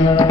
Oh,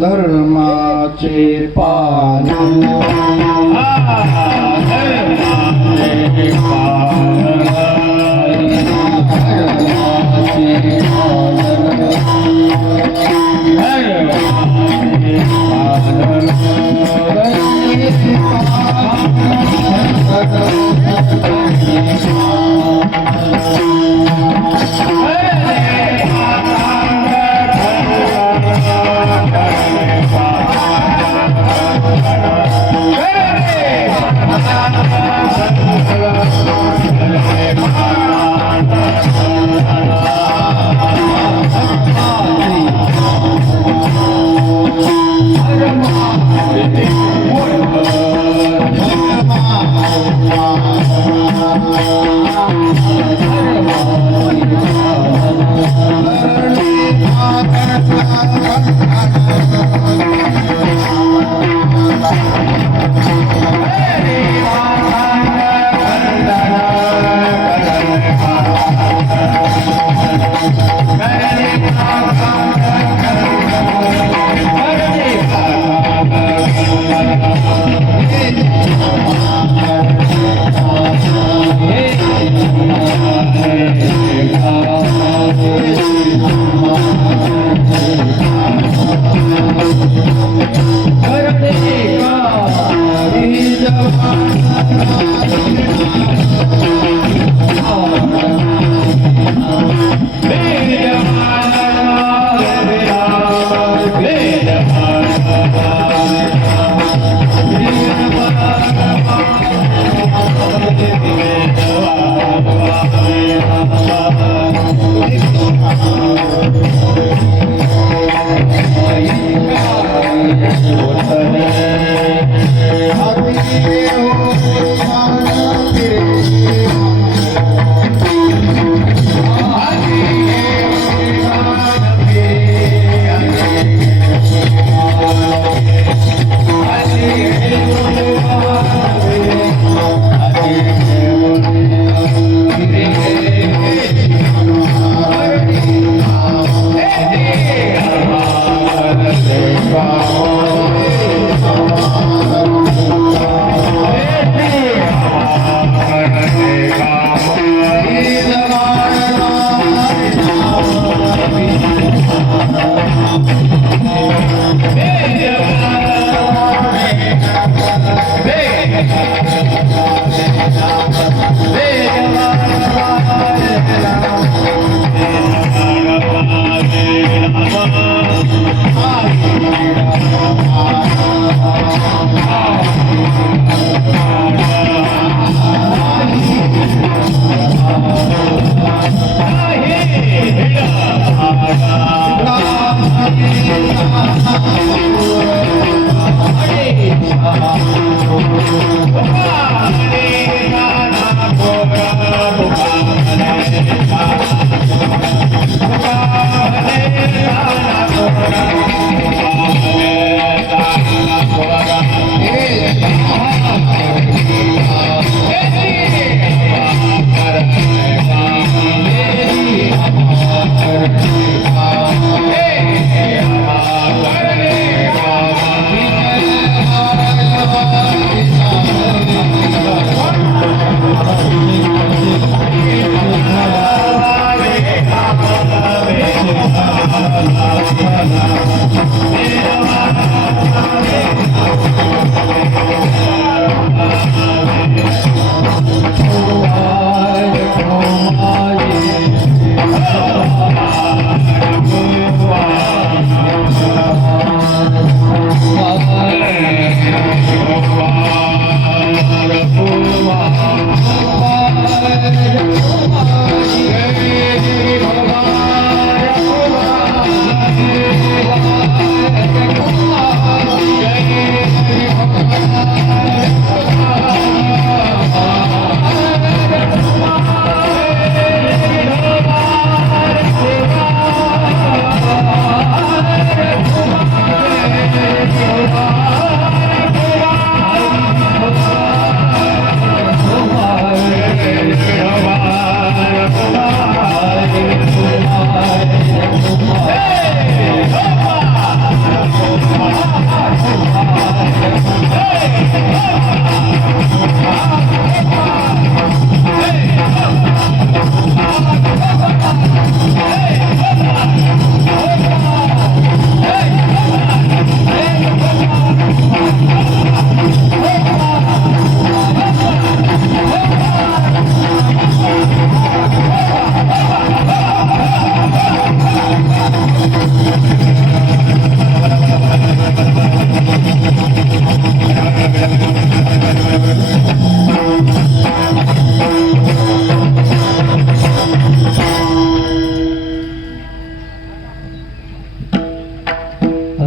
धर्माचे पालन धर्माचे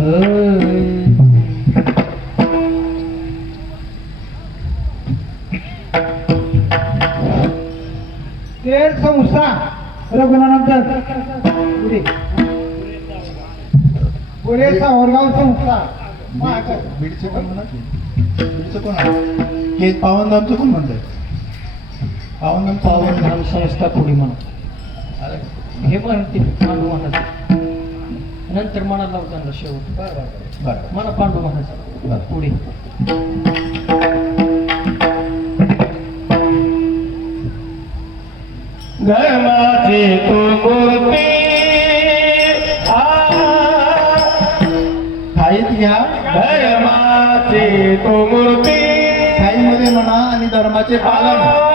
तेर संस्था रघुनानंतर पुढे सावरगाव संस्था बीडचे कोण म्हणा बीडचं कोण आहे हे पावनधामचं कोण म्हणतंय पावनधाम संस्था पुढे म्हणा अरे हे म्हणते पांडू म्हणायचं नंतर मनात लावताना शेवट बरं मला पांडू म्हणायचं पुढे धर्माची तू मूर्ती थाईत घ्या धर्माची तू मूर्ती थाईमध्ये म्हणा आणि धर्माचे पालन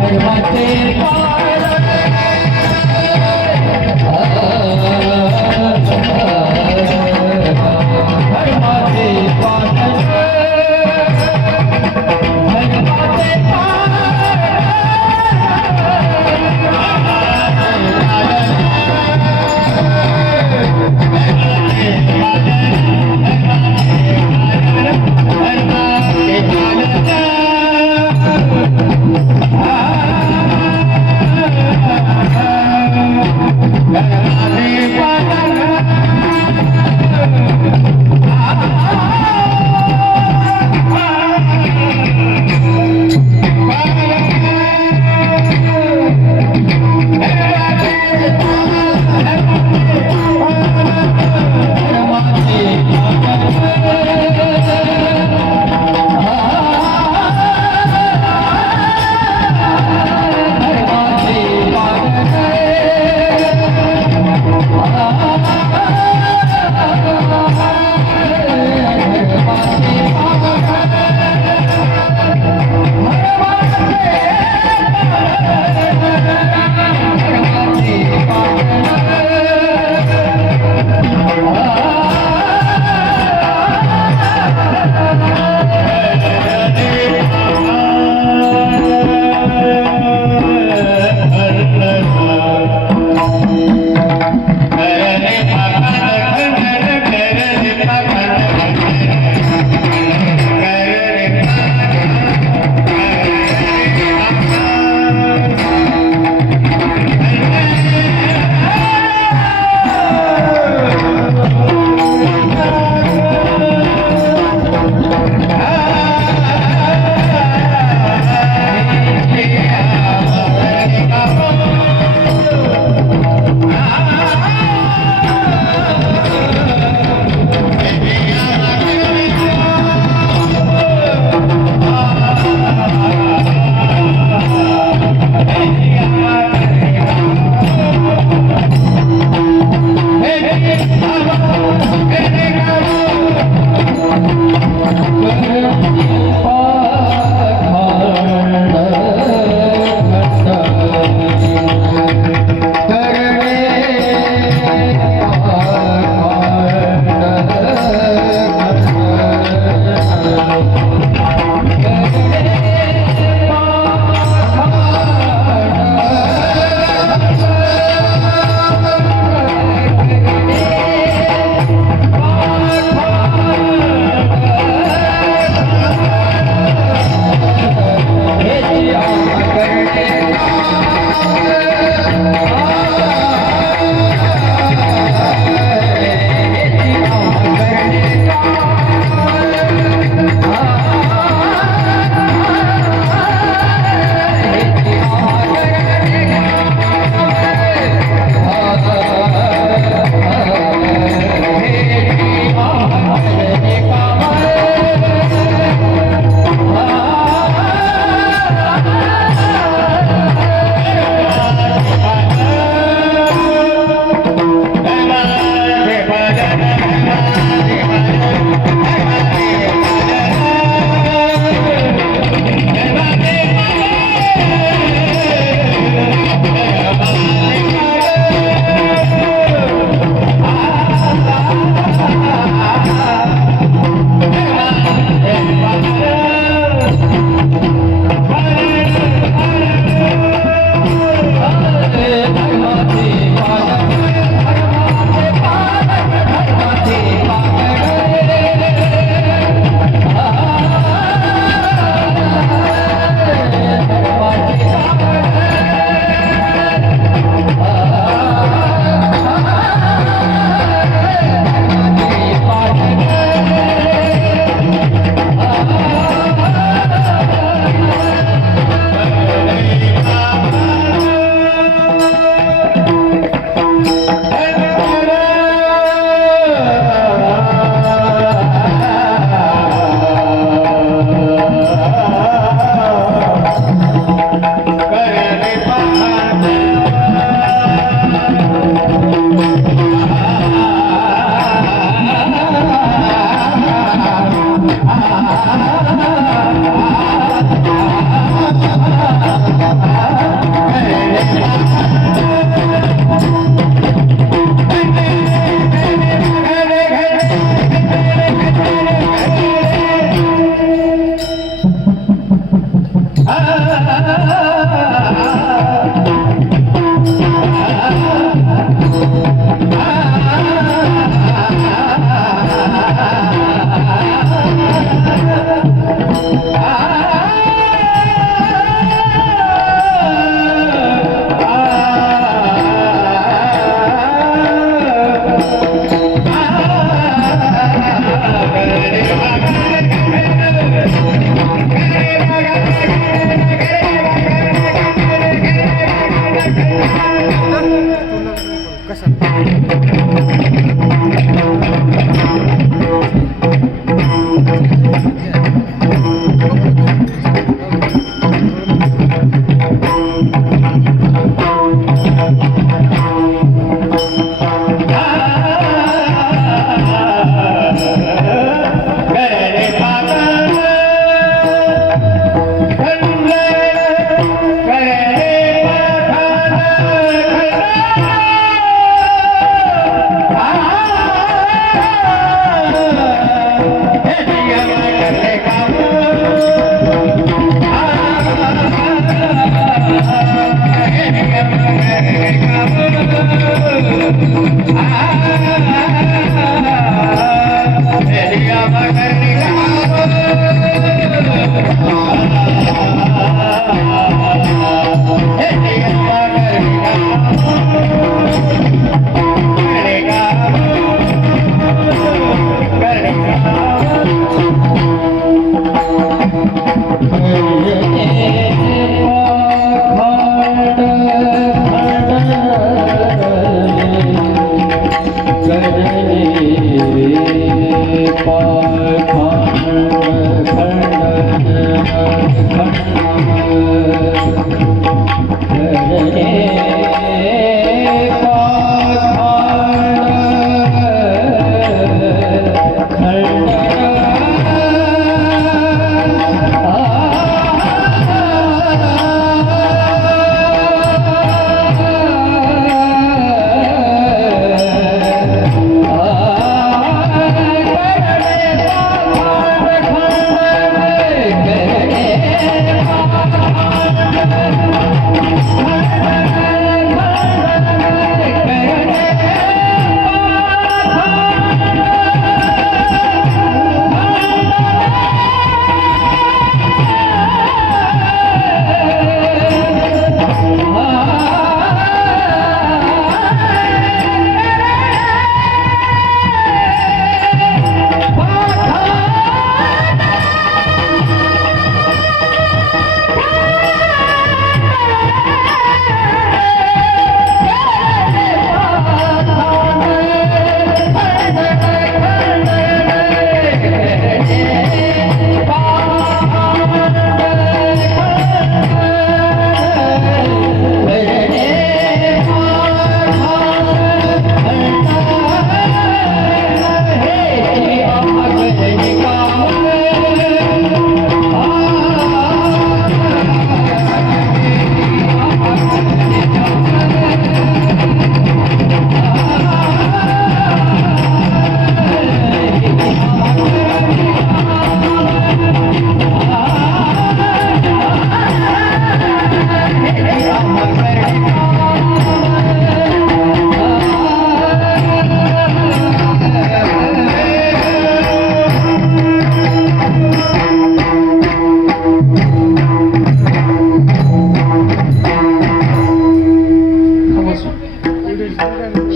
धर्माचे पालन धर्माचे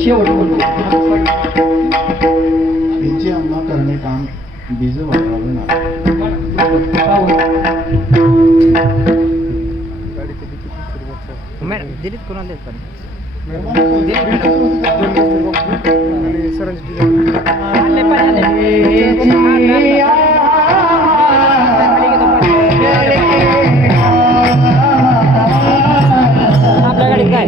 शेवट बोलतो यांची अंमा करणे काम बीज वाढवावे ना मॅडम दिलीत कोणाला देत पण आपल्या गाडीत काय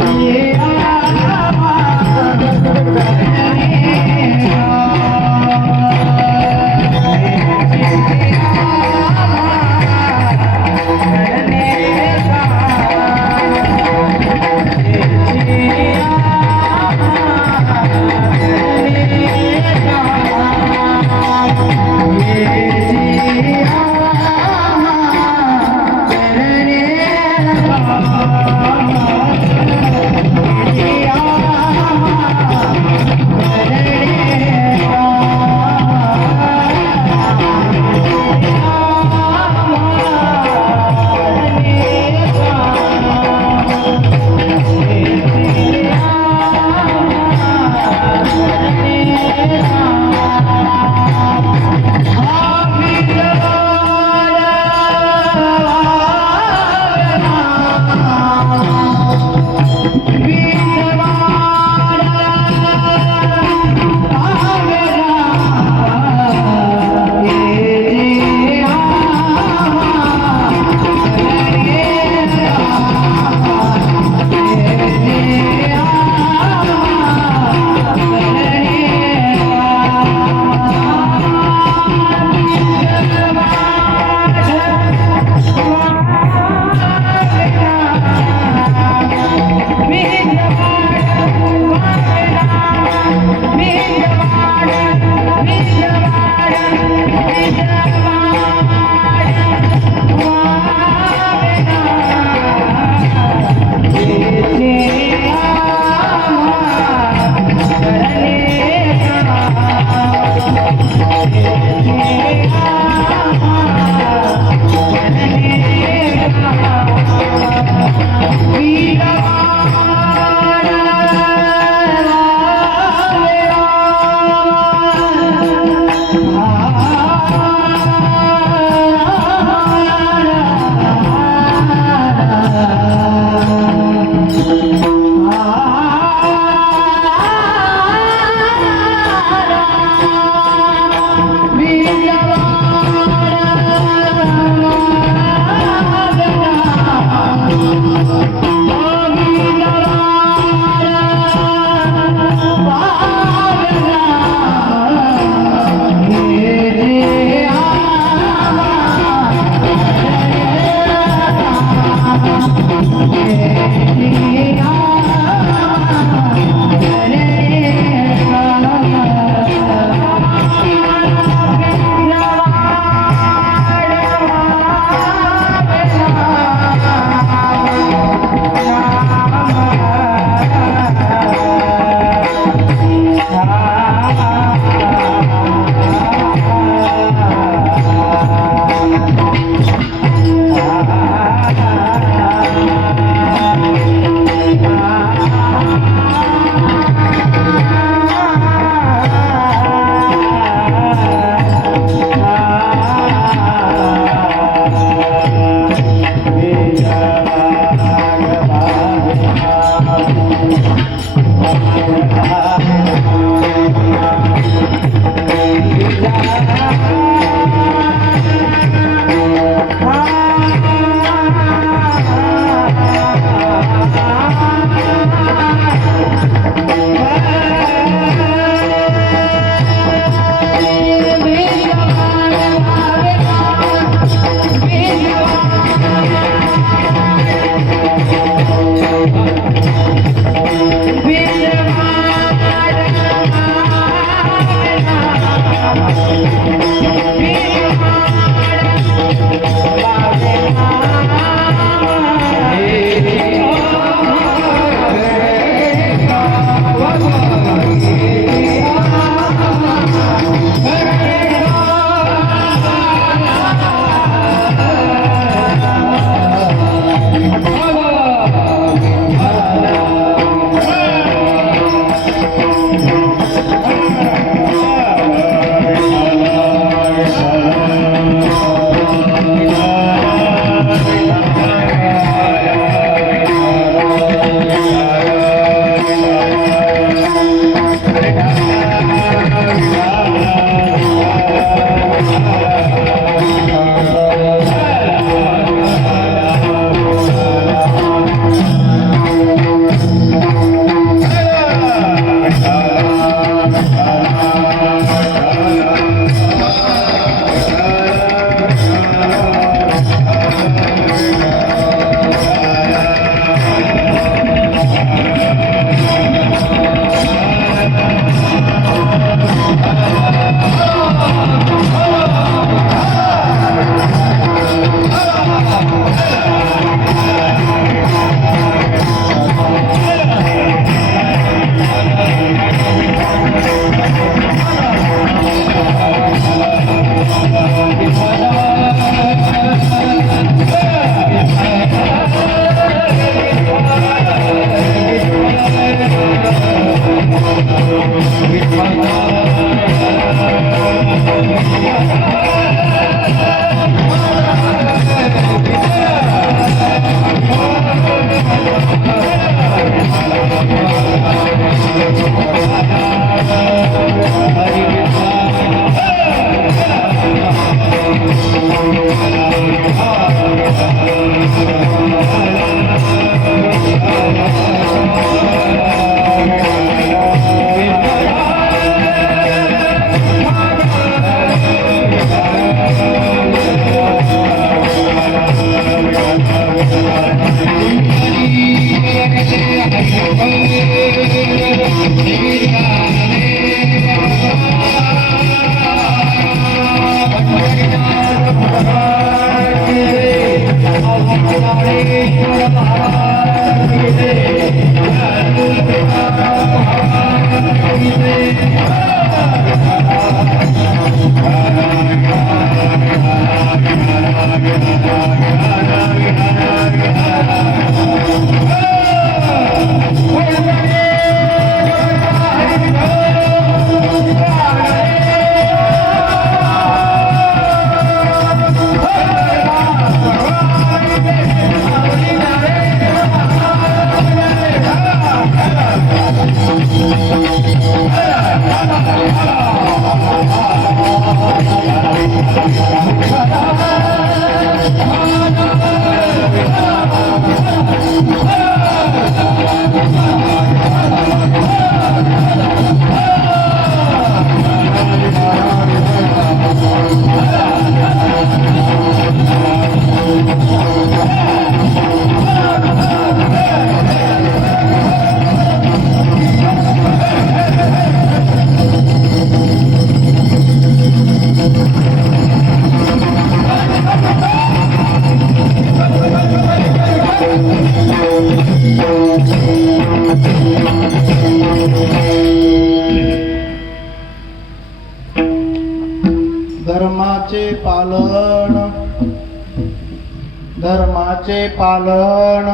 धर्माचे पालन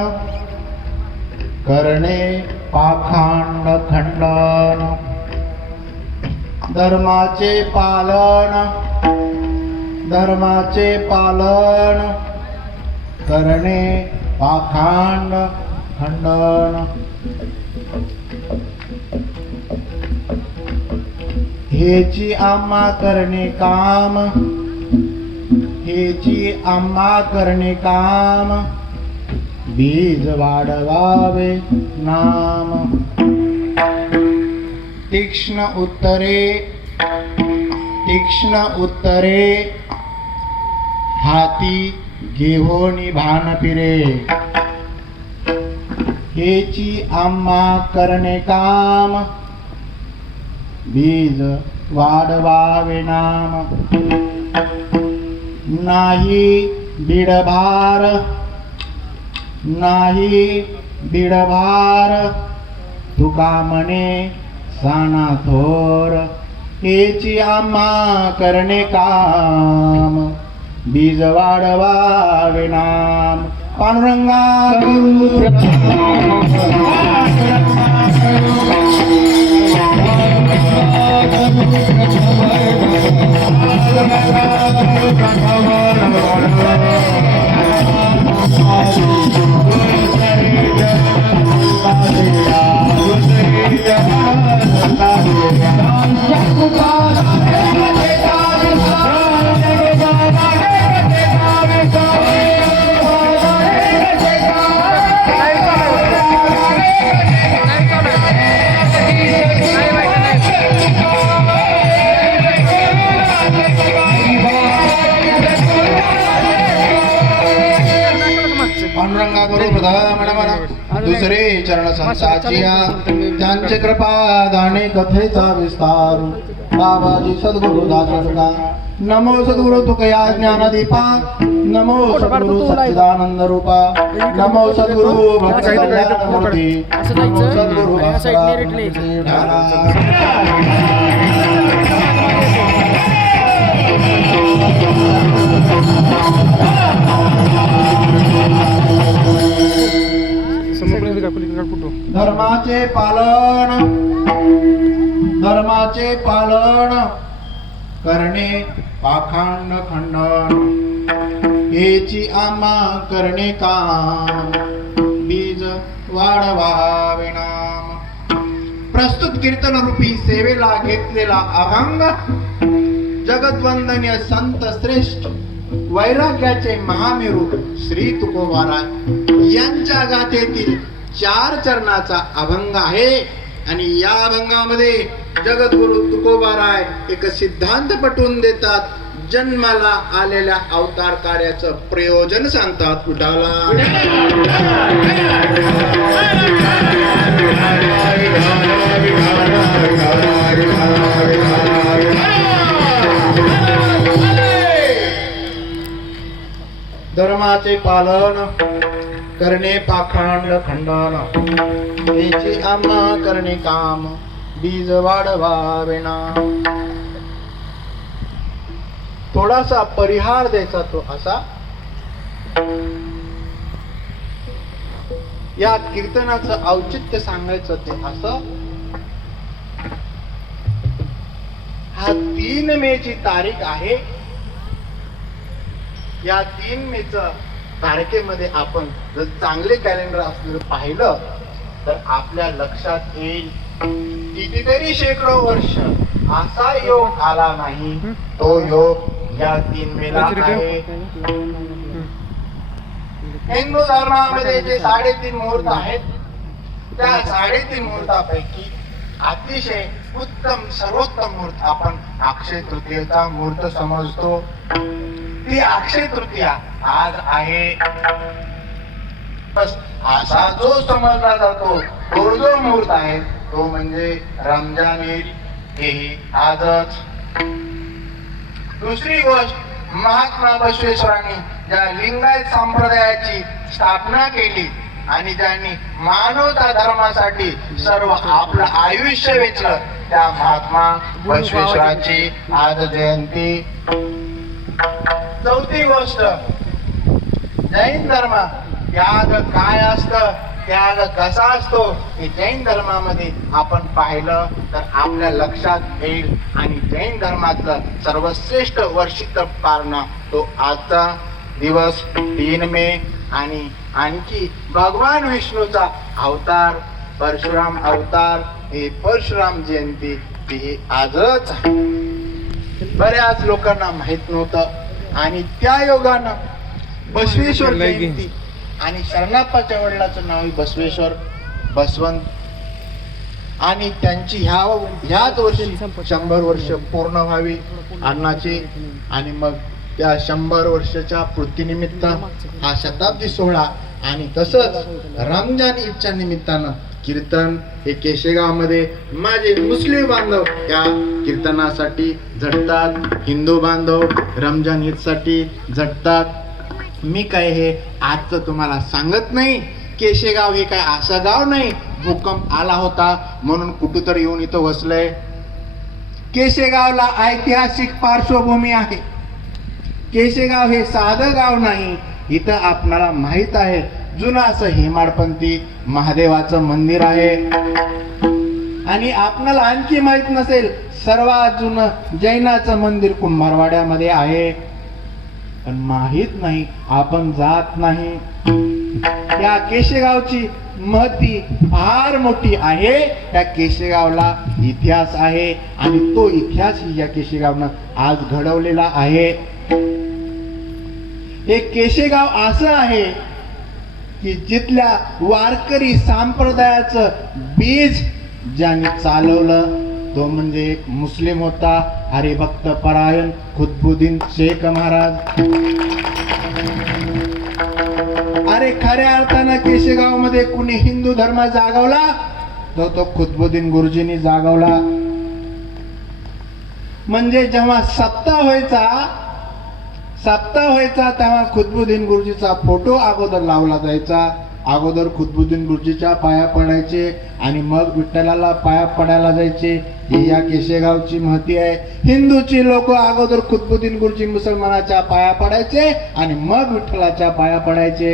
करणे पाखंड खंडन धर्माचे पालन करणे पाखंड खंडन हेची आम्हा करणे काम बीज वाढवावे नाम तीक्ष्ण उत्तरे हाती घेऊनी भान फिरे हेची आम्हा करणे काम बीज वाढवावे नाम नाही बिडभार तुका म्हणे साना थोर हेची आम्हा करणे काम बीज वाढवावे नाम पांडुरंगा पांडुरंगा गुरु प्रथम दुसरे चरण संताचिया त्यांचे कृपा दाने कथेचा विस्तार बाबाजी सद्गुरु दासका नमो सद्गुरु तुकया ज्ञानदीपा नमो सद्गुरु सच्चिदानंद रूपा नमो सद्गुरु भक्त कल्याण मूर्ती नमो सद्गुरु धर्माचे धर्माचे पालन करणे पाखंड खंडन हेची आम्हा करणे काम बीज वाढवावे नाम. प्रस्तुत कीर्तन रूपी सेवेला घेतलेला अभंग जगद्वंदनीय संत श्रेष्ठ वैराग्याचे महामेरू श्री तुकोबाराय यांच्या गाथेतील 4 चरणाचा अभंग आहे. आणि या अभंगामध्ये जगद्गुरु तुकोबाराय एक सिद्धांत पटवून देतात. जन्माला आलेल्या अवतार कार्याचं प्रयोजन सांगतात. कुठाला धर्माचे पालन करणे पाखंड खंडन याची आम्हा करणे काम बीज वाढवावे नाम. थोडासा परिहार द्यायचा तो असा. या कीर्तनाचं औचित्य सांगायचं ते असं. हा 3 मेची तारीख आहे. या 3 मेच्या तारखेमध्ये आपण जर चांगले कॅलेंडर असलेलं पाहिलं तर आपल्या लक्षात येईल कितीतरी शेकडो वर्ष असा योग आला नाही. तो योग या 3 मेला आहे. हिंदू धर्मामध्ये जे 3.5 मुहूर्त आहेत त्या 3.5 मुहूर्तापैकी अतिशय उत्तम सर्वोत्तम मुहूर्त आपण अक्षय तृतीयेचा मुहूर्त समजतो. ती अक्षय तृतीया आज आहे. बस असा जो समजला जातो तो जो मुहूर्त आहे तो म्हणजे रमजान ईद हेही आजच. दुसरी गोष्ट महात्मा बसवेश्वरांनी ज्या लिंगायत संप्रदायाची स्थापना केली आणि ज्यांनी मानवता धर्मासाठी सर्व आपलं आयुष्य वेचलं त्या महात्मा बसवेश्वराची आज जयंती. चौथी गोष्ट जैन धर्म त्याग काय असतं त्याग कसा असतो हे जैन धर्मामध्ये आपण पाहिलं तर आपल्या लक्षात येईल. आणि जैन धर्मातलं सर्वश्रेष्ठ वर्षित पारणा तो आजचा दिवस 3 मे. आणि आणखी भगवान विष्णूचा अवतार परशुराम अवतार हे परशुराम जयंती ती आजच आहे. बऱ्याच लोकांना माहित नव्हतं आणि त्या योगानं बसवेश्वर जयंती आणि शरणाप्पाच्या वडिलाचं नाव बसवेश्वर बसवंत आणि त्यांची ह्याच वर्षी 100 वर्ष पूर्ण व्हावी अण्णाची. आणि मग त्या 100 वर्षाच्या पूर्तीनिमित्त हा शताब्दी सोहळा आणि तसंच रमजान ईदच्या निमित्तानं कीर्तन हे केशेगावमध्ये माझे मुस्लिम बांधव त्या कीर्तनासाठी झटतात. हिंदू बांधव रमजान ईदसाठी झटतात. मी काय हे आजचं तुम्हाला सांगत नाही. केशेगाव हे काय असं गाव नाही भूकंप आला होता म्हणून कुठेतरी येऊन इथं वसलंय. केशेगावला ऐतिहासिक पार्श्वभूमी आहे. केशेगाव हे साधं गाव नाही. इथं आपणाला माहित आहे जुनं असं हेमाडपंथी महादेवाचं मंदिर आहे. आणि आपणाला आणखी माहित नसेल सर्वात जुनं जैनाचं मंदिर कुंभारवाड्यामध्ये आहे. पण माहित नाही आपण जात नाही. त्या केशेगावची महती फार मोठी आहे. त्या केशेगावला इतिहास आहे आणि तो इतिहास या केशेगावनं आज घडवलेला आहे. हे केशेगाव असं आहे की जिथल्या वारकरी संप्रदायाचं बीज ज्याने चालवलं तो म्हणजे एक मुस्लिम होता हरिभक्त परायण खुतबुद्दीन शेख महाराज. अरे खऱ्या अर्थानं केशेगाव मध्ये कुणी हिंदू धर्म जागवला तो खुतबुद्दीन गुरुजींनी जागवला. म्हणजे जेव्हा सप्ताह व्हायचा तेव्हा खुतबुद्दीन गुरुजीचा फोटो अगोदर लावला जायचा. अगोदर खुतबुद्दीन गुरुजीच्या पाया पडायचे आणि मग विठ्ठलाला पाया पडायला जायचे. ही या केशेगावची महती आहे. हिंदूची लोक अगोदर खुतबुद्दीन गुरुजी मुसलमानाच्या पाया पडायचे आणि मग विठ्ठलाच्या पाया पडायचे.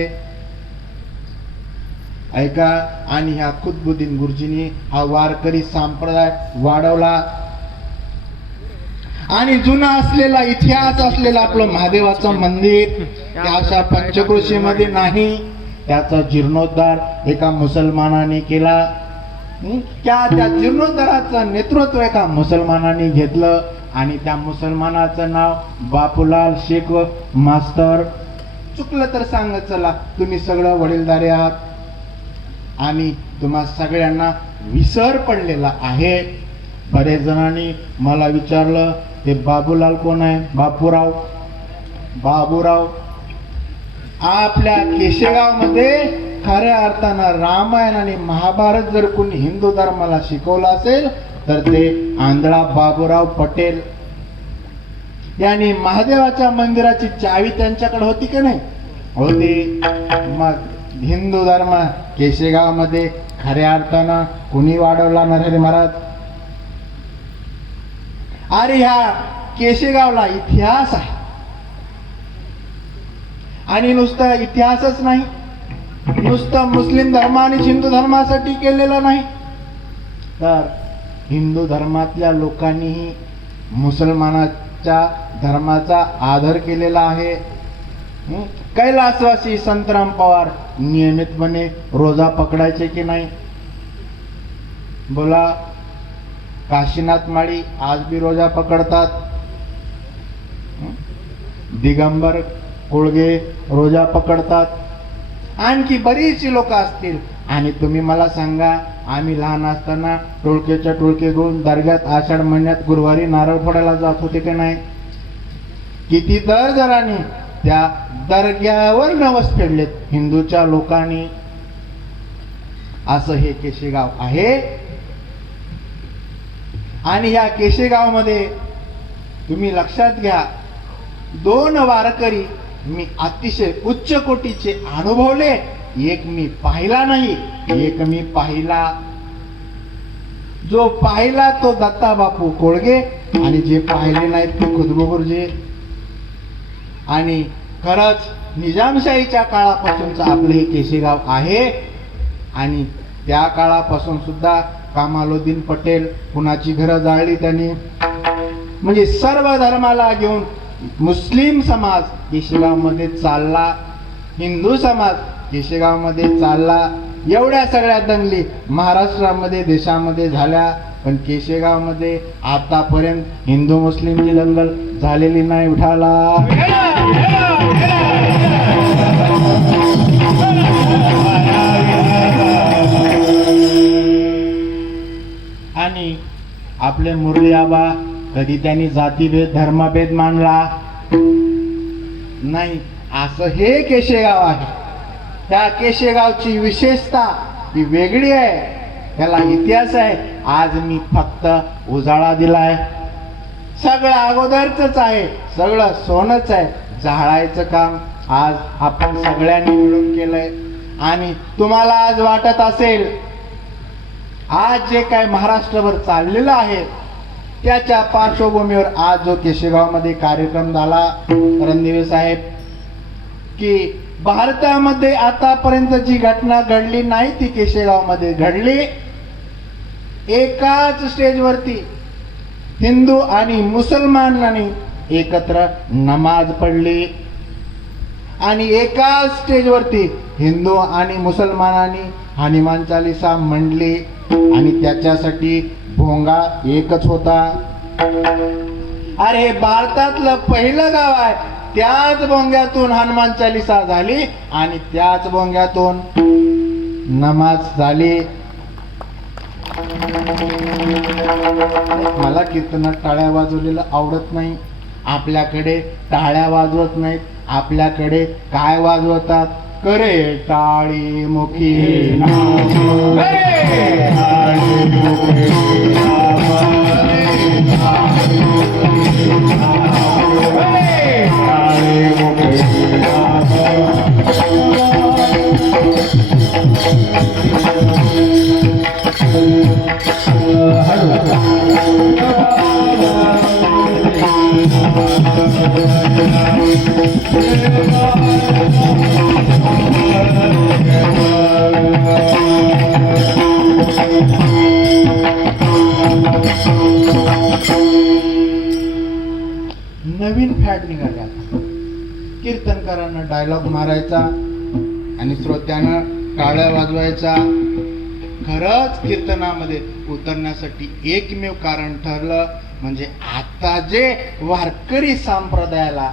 ऐका. आणि ह्या खुतबुद्दीन गुरुजींनी हा वारकरी संप्रदाय वाढवला. आणि जुना असलेला इतिहास असलेलं आपलं महादेवाचं मंदिर त्या अशा पंचक्रोशीमध्ये नाही. त्याचा जीर्णोद्धार एका मुसलमानाने केला. त्या जीर्णोद्धाराचं नेतृत्व एका मुसलमानाने घेतलं आणि त्या मुसलमानाचं नाव बापूलाल शेख मास्तर. चुकलं तर सांग, चला तुम्ही सगळं वडीलधारे आहात आणि तुम्हा सगळ्यांना विसर पडलेला आहे. बरेच जणांनी मला विचारलं ते बाबूलाल कोण आहे? बाबूराव आपल्या केशेगाव मध्ये खऱ्या अर्थानं रामायण आणि महाभारत जर कोणी हिंदू धर्माला शिकवलं असेल तर ते आंधळा बाबूराव पटेल यांनी महादेवाच्या मंदिराची चावी त्यांच्याकडे होती की नाही? होती. मग हिंदू धर्म केशेगाव मध्ये खऱ्या अर्थानं कुणी वाढवला नरहरी महाराज? अरे ह्या केशेगावला इतिहास आहे आणि नुसतं इतिहासच नाही, नुसतं मुस्लिम धर्म आणि हिंदू धर्मासाठी केलेलं नाही, तर हिंदू धर्मातल्या लोकांनीही मुसलमानाच्या धर्माचा आदर केलेला आहे. कैलासवासी संतराम पवार नियमितपणे रोजा पकडायचे की नाही? बोला. काशीनाथ माळी आज बी रोजा पकडतात. दिगंबर कोळगे रोजा पकडतात. आणखी बरीचशी लोक असतील. आणि तुम्ही मला सांगा, आम्ही लहान असताना टोळकेच्या टोळके घेऊन दर्ग्यात आषाढ महिन्यात गुरुवारी नारळ फोडायला जात होते की नाही? किती दर जणांनी त्या दर्ग्यावर नवस फेडलेत हिंदूच्या लोकांनी. असं हे केशेगाव आहे. आणि ह्या केशेगाव मध्ये तुम्ही लक्षात घ्या, 2 वारकरी मी अतिशय उच्च कोटीचे अनुभवले. एक मी पाहिला नाही, एक मी पाहिला. जो पाहिला तो दत्ता बापू कोळगे आणि जे पाहिले नाहीत ते खुदबू गुरुजी. आणि खरंच निजामशाहीच्या काळापासूनच आपले हे केशेगाव आहे. आणि त्या काळापासून सुद्धा कमालुद्दीन पटेल कुणाची घरं जाळली त्यांनी. म्हणजे सर्व धर्माला घेऊन मुस्लिम समाज केशेगाव मध्ये चालला, हिंदू समाज केशेगाव मध्ये चालला. एवढ्या सगळ्या दंगली महाराष्ट्रामध्ये देशामध्ये झाल्या, पण केशेगाव मध्ये आतापर्यंत हिंदू मुस्लिमची दंगल झालेली नाही. उठाला. आणि आपले मुरली आबा कधी त्यांनी जातीभेद धर्मभेद मानला नाही. असं हे केशेगाव आहे. त्या केशेगावची विशेषता ही वेगळी आहे. त्याला इतिहास आहे. आज मी फक्त उजाळा दिलाय. सगळं अगोदरच आहे, सगळं सोनच आहे. जाळायचं काम आज आपण सगळ्यांनी मिळून केलंय. आणि तुम्हाला आज वाटत असेल आज जे काय महाराष्ट्रभर चाललेलं आहे त्याच्या पार्श्वभूमीवर आज जो केशेगाव मध्ये कार्यक्रम झाला रणदिवे साहेब, की भारतामध्ये आतापर्यंत जी घटना घडली नाही ती केशेगाव मध्ये घडली. एकाच स्टेजवरती हिंदू आणि मुसलमानांनी एकत्र नमाज पडली आणि एकाच स्टेजवरती हिंदू आणि मुसलमानांनी हनुमान चालीसा म्हणली आणि त्याच्यासाठी भोंगा एकच होता. अरे हे भारतातलं पहिलं गाव आहे. त्याच भोंग्यातून हनुमान चालीसा झाली आणि त्याच भोंग्यातून नमाज झाली. मला कीर्तनात टाळ्या वाजवलेलं आवडत नाही. आपल्याकडे टाळ्या वाजवत नाहीत. आपल्याकडे काय वाजवतात? करे टाळी मुखी नवीन फॅट निघाले आता. कीर्तनकारांना डायलॉग मारायचा आणि श्रोत्यानं टाळ्या वाजवायचा. खरंच कीर्तनामध्ये उतरण्यासाठी एकमेव कारण ठरलं म्हणजे आता जे वारकरी संप्रदायाला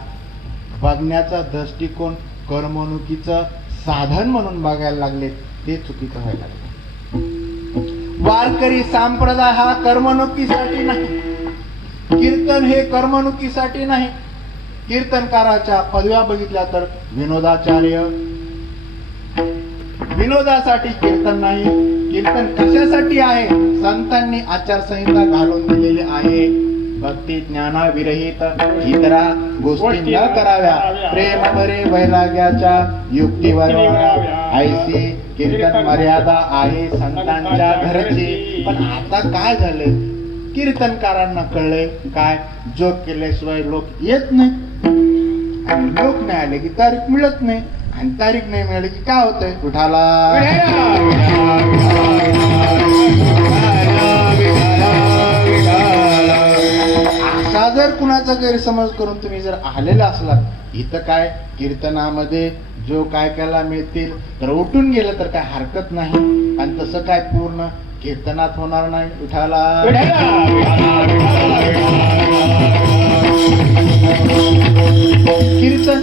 बघण्याचा दृष्टिकोन करमणुकीचं साधन म्हणून बघायला लागले ते चुकीचं व्हायला लागले. वारकरी संप्रदाय हा करमणुकीसाठी नाही, कीर्तन हे करमणुकीसाठी नाही. कीर्तनकाराच्या पदव्या बघितल्या तर विनोदाचार्य, विनोदासाठी कीर्तन नाही. कीर्तन कशासाठी आहे? संतांनी आचारसंहिता घालून दिलेली आहे. भक्ती ज्ञाना विरहित इतरा गोष्टी न कराव्या, प्रेम बरे वैराग्याच्या युक्तीवर ऐसी कीर्तन मर्यादा आहे संतांच्या घरची. पण आता काय झालंय, कीर्तनकारांना कळलंय काय, जोक केल्याशिवाय लोक येत नाही, आणि लोक नाही आले की तारीख मिळत नाही, आणि तारीख नाही मिळाली की काय होतंय, उठाला असा जर कुणाचा गैरसमज करून तुम्ही जर आलेला असलात इथं काय कीर्तनामध्ये जो काय कायला मिळतील तर उठून गेलं तर काय हरकत नाही, आणि तसं काय पूर्ण कीर्तनात होणार नाही. उठाला कीर्तन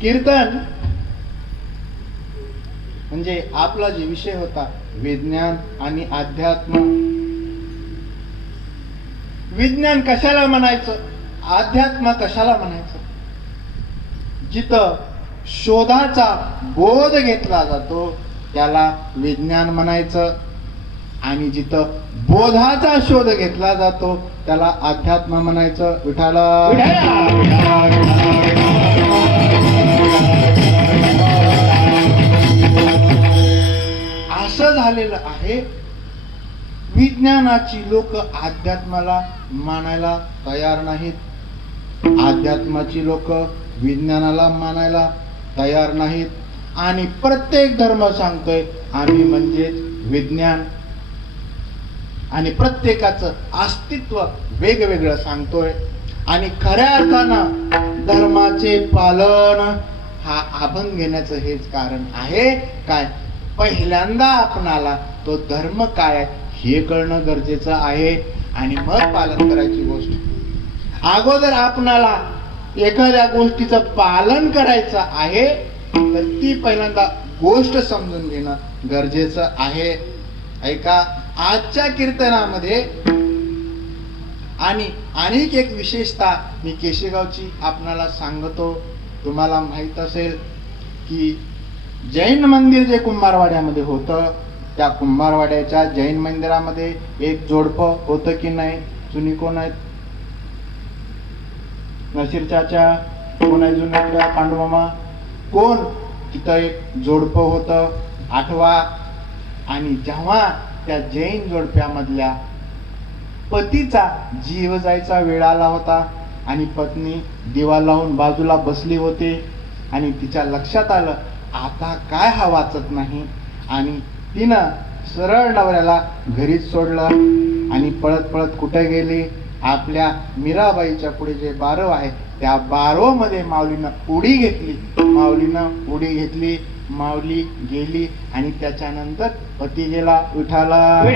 कीर्तन म्हणजे आपला जे विषय होता विज्ञान आणि अध्यात्म. विज्ञान कशाला म्हणायचं, अध्यात्म कशाला म्हणायचं? जिथं शोधाचा बोध घेतला जातो त्याला विज्ञान म्हणायचं, आणि जिथं बोधाचा शोध घेतला जातो त्याला अध्यात्म म्हणायचं. विठाला असं झालेलं आहे. विज्ञानाची लोक अध्यात्माला मानायला तयार नाहीत, अध्यात्माची लोक विज्ञानाला मानायला तयार नाहीत, आणि प्रत्येक धर्म सांगतोय आम्ही म्हणजे विज्ञान, आणि प्रत्येकाचं अस्तित्व वेगवेगळं सांगतोय. आणि खऱ्या अर्थानं धर्माचे पालन हा अभंग घेण्याचं हेच कारण आहे. काय, पहिल्यांदा आपणाला तो धर्म काय हे कळणं गरजेचं आहे, आणि मग पालन करायची गोष्ट. अगोदर आपणाला एखाद्या गोष्टीचं पालन करायचं आहे तर ती पहिल्यांदा गोष्ट समजून घेणं गरजेचं आहे. ऐका, आजच्या कीर्तनामध्ये आणि अनेक एक विशेषता मी केशेगावची आपणाला सांगतो. तुम्हाला माहित असेल की जैन मंदिर जे कुंभारवाड्यामध्ये होतं, त्या कुंभारवाड्याच्या जैन मंदिरामध्ये एक जोडपं होतं की नाही? जुनी कोण आहेत? नशीर चाचा, कोण आहे जुन्या? पांडुमामा, कोण? तिथं एक जोडपं होतं, आठवा. आणि जेव्हा त्या जैन जोडप्यामधल्या पतीचा जीव जायचा वेळ आला होता आणि पत्नी दिवा लावून बाजूला बसली होती, आणि तिच्या लक्षात आलं आता काय हा वाचत नाही, आणि तिनं सरळ नवऱ्याला घरीच सोडलं आणि पळत पळत कुठे गेली? आपल्या मीराबाईच्या पुढे जे बारव आहे त्या बारवमध्ये माऊलीनं उडी घेतली. माऊली गेली, आणि त्याच्यानंतर पती गेला. विठाला हे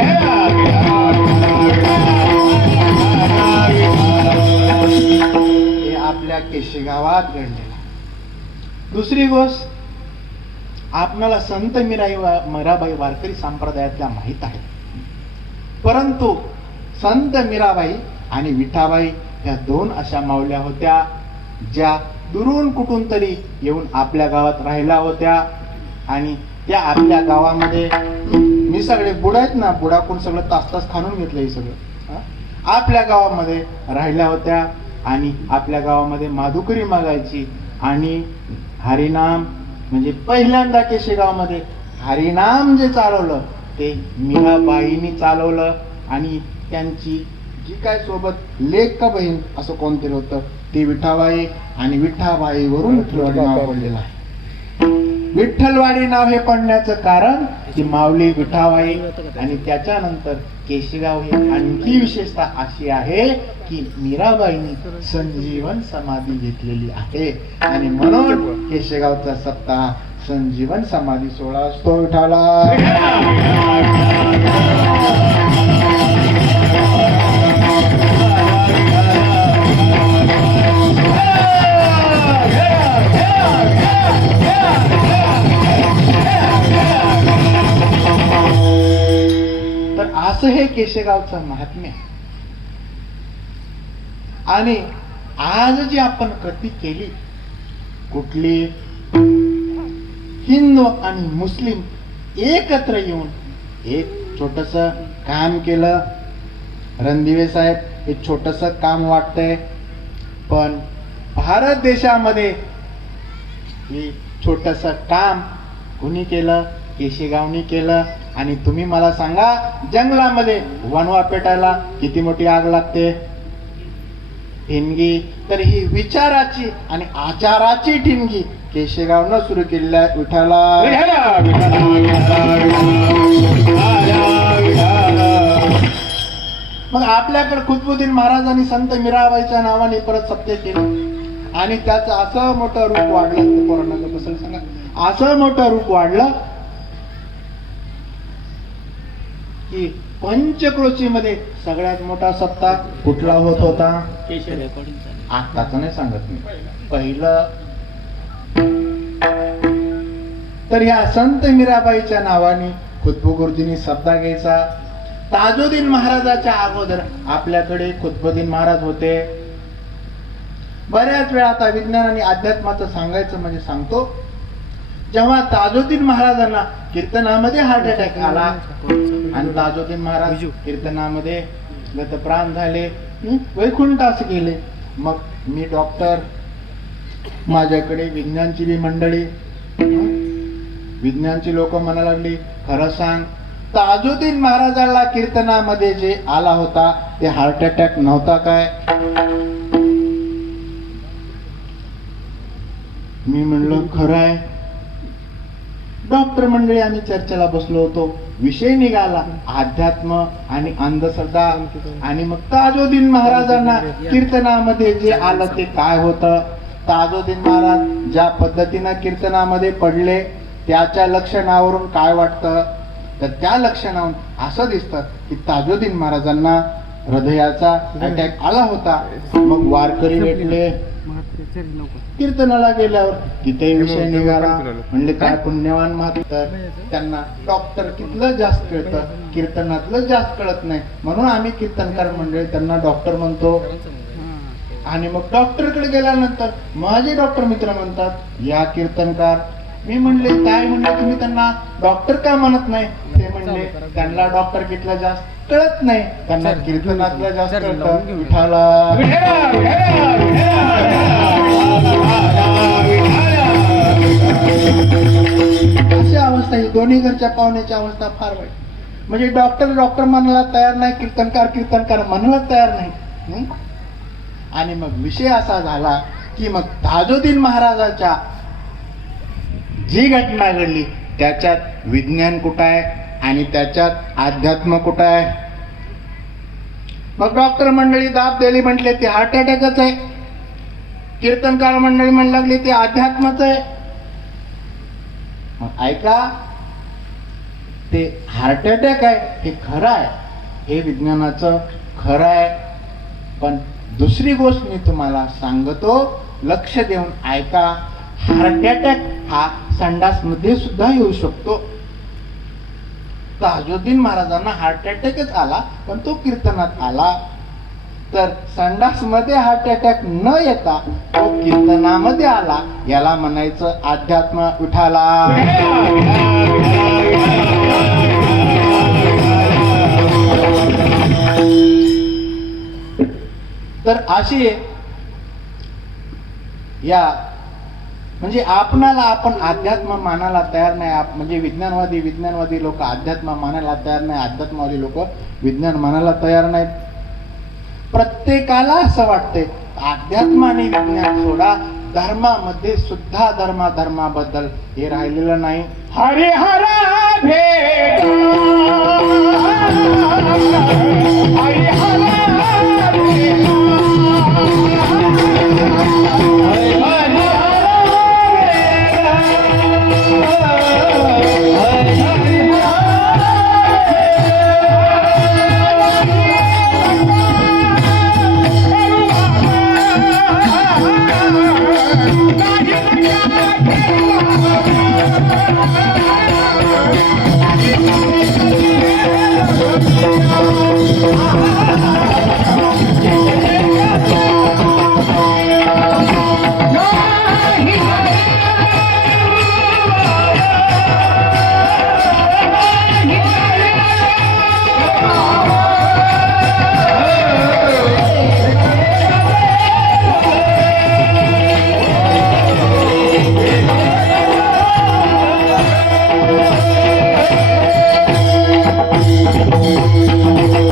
आपल्या केशेगावात घडलेलं. दुसरी गोष्ट, आपणाला संत मीराबाई वारकरी संप्रदायातल्या माहीत आहे, परंतु संत मीराबाई आणि विठाबाई या दोन अशा माऊल्या होत्या ज्या दुरून कुठून तरी येऊन आपल्या गावात राहिल्या होत्या. आणि त्या आपल्या गावामध्ये मी सगळे बुड आहेत ना, बुडाकून सगळं तास खाणून घेतलं हे सगळं. आपल्या गावामध्ये राहिल्या होत्या आणि आपल्या गावामध्ये माधुकरी मागायची, आणि हरिनाम म्हणजे पहिल्यांदा केशेगावमध्ये हरिनाम जे चालवलं ते मीराबाईंनी चालवलं. आणि त्यांची जी काय सोबत लेक का बहीण असं कोणतरी होतं ते विठाबाई, आणि विठाबाईवरून नाव पडलेलं आहे. विठ्ठलवाडी नाव हे पडण्याचं कारण की माऊली विठाबाई आणि त्याच्यानंतर केशगाव ही आणखी विशेषता अशी आहे की मीराबाईंनी संजीवन समाधी घेतलेली आहे आणि म्हणून केशगावचा सप्ताह संजीवन समाधी सोहळा असतो. विठाला तर असं हे केशगावचं महात्म्य. आणि आज जी आपण कृती केली, कुठली हिंदू आणि मुस्लिम एकत्र येऊन एक छोटस काम केलं. रणदिवे साहेब, हे छोटस काम वाटतंय, पण भारत देशामध्ये हे छोटस काम कुणी केलं? केशगावनी केलं. आणि तुम्ही मला सांगा, जंगलामध्ये वनवा पेटायला किती मोठी आग लागते? ठिणगी. तर ही विचाराची आणि आचाराची ठिणगी केशगावनं सुरू केलेली आहे. विठाला मग आपल्याकडे कुतुबुद्दीन महाराजांनी संत मीराबाईच्या नावाने परत सत्य केली आणि त्याचं असं मोठं रूप वाढलं. पोरांना कसं सांगा, असं मोठं रूप वाढलं की पंचक्रोशीमध्ये सगळ्यात मोठा सत्ता कुठला होत होता? आताच नाही सांगत मी, पहिलं. तर ह्या संत मीराबाईच्या नावाने कुतुबुद्दीन सत्ता घ्यायचा. ताजुद्दीन महाराजाच्या अगोदर आपल्याकडे कुतुबुद्दीन महाराज होते. बऱ्याच वेळा आता विज्ञान आणि अध्यात्माचं सांगायचं म्हणजे सांगतो, जेव्हा ताजुद्दीन महाराजांना कीर्तनामध्ये हार्ट अटॅक आला आणि ताजुद्दीन महाराज कीर्तनामध्ये गतप्राण झाले, वैकुंठास गेले. मग मी डॉक्टर, माझ्याकडे विज्ञानची बी मंडळी, विज्ञानची लोक म्हणा लागली, खरं सांग, ताजुद्दीन महाराजांना कीर्तनामध्ये जे आला होता ते हार्ट अटॅक नव्हता काय? मी म्हणलं खरं आहे. डॉक्टर मंडळी आम्ही चर्चेला बसलो होतो. विषय निघाला अध्यात्म आणि अंधश्रद्धा. आणि मग ताजुद्दीन महाराजांना कीर्तनामध्ये जे आलं ते काय होतं? ताजुद्दीन महाराज ज्या पद्धतीनं कीर्तनामध्ये पडले त्याच्या लक्षणावरून काय वाटतं? तर त्या लक्षणावरून असं दिसतं की ताजुद्दीन महाराजांना हृदयाचा अटॅक आला होता. मग वारकरी भेटले, कीर्तनाला गेल्यावर तिथे विषय निघाला. म्हणले काय पुण्यवान महात्मा, त्यांना डॉक्टर कितलं जास्त कळतं, कीर्तनातलं जास्त कळत नाही, म्हणून आम्ही कीर्तनकार मंडळी त्यांना डॉक्टर म्हणतो. आणि मग डॉक्टरकडे गेल्यानंतर माझे डॉक्टर मित्र म्हणतात या कीर्तनकार. मी म्हणले काय? म्हणले तुम्ही त्यांना डॉक्टर का म्हणत नाही? ते म्हणले त्यांना डॉक्टर कितलं जास्त कळत नाही, त्यांना कीर्तनातलं जास्त कळतं. विठाला अशी अवस्था, ही दोन्ही घरच्या पाहुण्याची अवस्था फार वाईट. म्हणजे डॉक्टर डॉक्टर म्हणायला तयार नाही, कीर्तनकार कीर्तनकार म्हणायला तयार नाही. आणि मग विषय असा झाला की मग ताजुद्दीन महाराजाच्या जी घटना घडली त्याच्यात विज्ञान कुठं आहे आणि त्याच्यात अध्यात्म कुठं आहे? मग डॉक्टर मंडळी दाब दिली, म्हटले ते हार्ट अटॅकच आहे. कीर्तनकार मंडळी म्हणू लागली ते अध्यात्मच आहे. मग ऐका, ते हार्ट अटॅक आहे हे खरं आहे, हे विज्ञानाचं खरं आहे. पण दुसरी गोष्ट मी तुम्हाला सांगतो, लक्ष देऊन ऐका. हार्ट अटॅक हा संडास मध्ये सुद्धा येऊ शकतो. ताजुद्दीन महाराजांना हार्ट अटॅकच आला, पण तो कीर्तनात आला. तर संडास मध्ये हार्ट अटॅक न येता तो कीर्तनामध्ये आला, याला म्हणायचं अध्यात्म. विठाला तर अशी या म्हणजे आपणाला आपण अध्यात्म मानायला तयार नाही. म्हणजे विज्ञानवादी लोक अध्यात्म मानायला तयार नाही, अध्यात्मवादी लोक विज्ञान मानायला तयार नाहीत. प्रत्येकाला असं वाटतंय अध्यात्म आणि विज्ञान सोडा, धर्मामध्ये सुद्धा धर्माबद्दल हे राहिलेलं नाही. हरिहरा भेट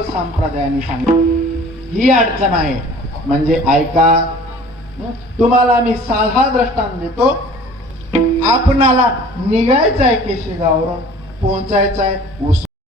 संप्रदायाने सांगितलं ही अडचण आहे. म्हणजे ऐका, तुम्हाला मी साधा दृष्टांत देतो. आपणाला निघायचं आहे केशेगाववरून, पोहोचायचं आहे